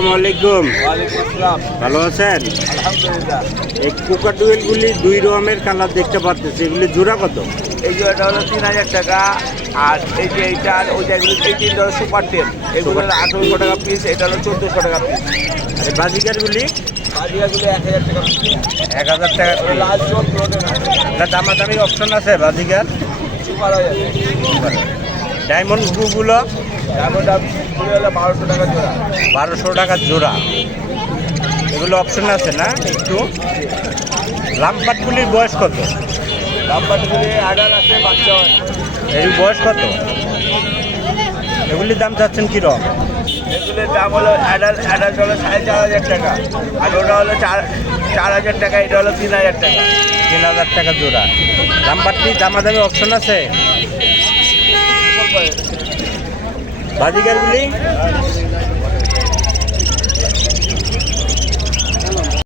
আসসালামু। আলাইকুম ভালো আছেন? এই কুকাটুয়েলগুলি দুই রকমের কালার দেখতে পাচ্ছি এগুলি জোড়া কত? এই জোড়াটা হলো তিন হাজার টাকা। আর এই যে এইটা আর ওই যেগুলো এই তিনটা হলো সুপার টেন। এগুলো হলো আঠারোশো টাকা পিস এটা হলো চোদ্দোশো টাকা পিস আর এই বাজিকারগুলি এক হাজার টাকা এক হাজার টাকা দামাদামি অপশন আছে বাজিকার সুপার হয়ে যাবে। ডায়মন্ড হলো বারোশো টাকা জোড়া। বারোশো টাকা জোড়া এগুলো অপশন আছে না? একটু। লাম্পাটগুলির বয়স কত? নাম্বারগুলি আডার আছে বাচ্চা এর বয়স কত? এগুলির দাম চাচ্ছেন কীরকম? এগুলোর দাম হলো অ্যাডাল অ্যাডাল্ট হলো সাড়ে চার হাজার টাকা আর ওটা হলো চার চার হাজার টাকা এটা হলো তিন হাজার টাকা তিন হাজার টাকা জোড়া। লাম্পাটটি দামাদামি অপশন আছে? বাজিকারগুলি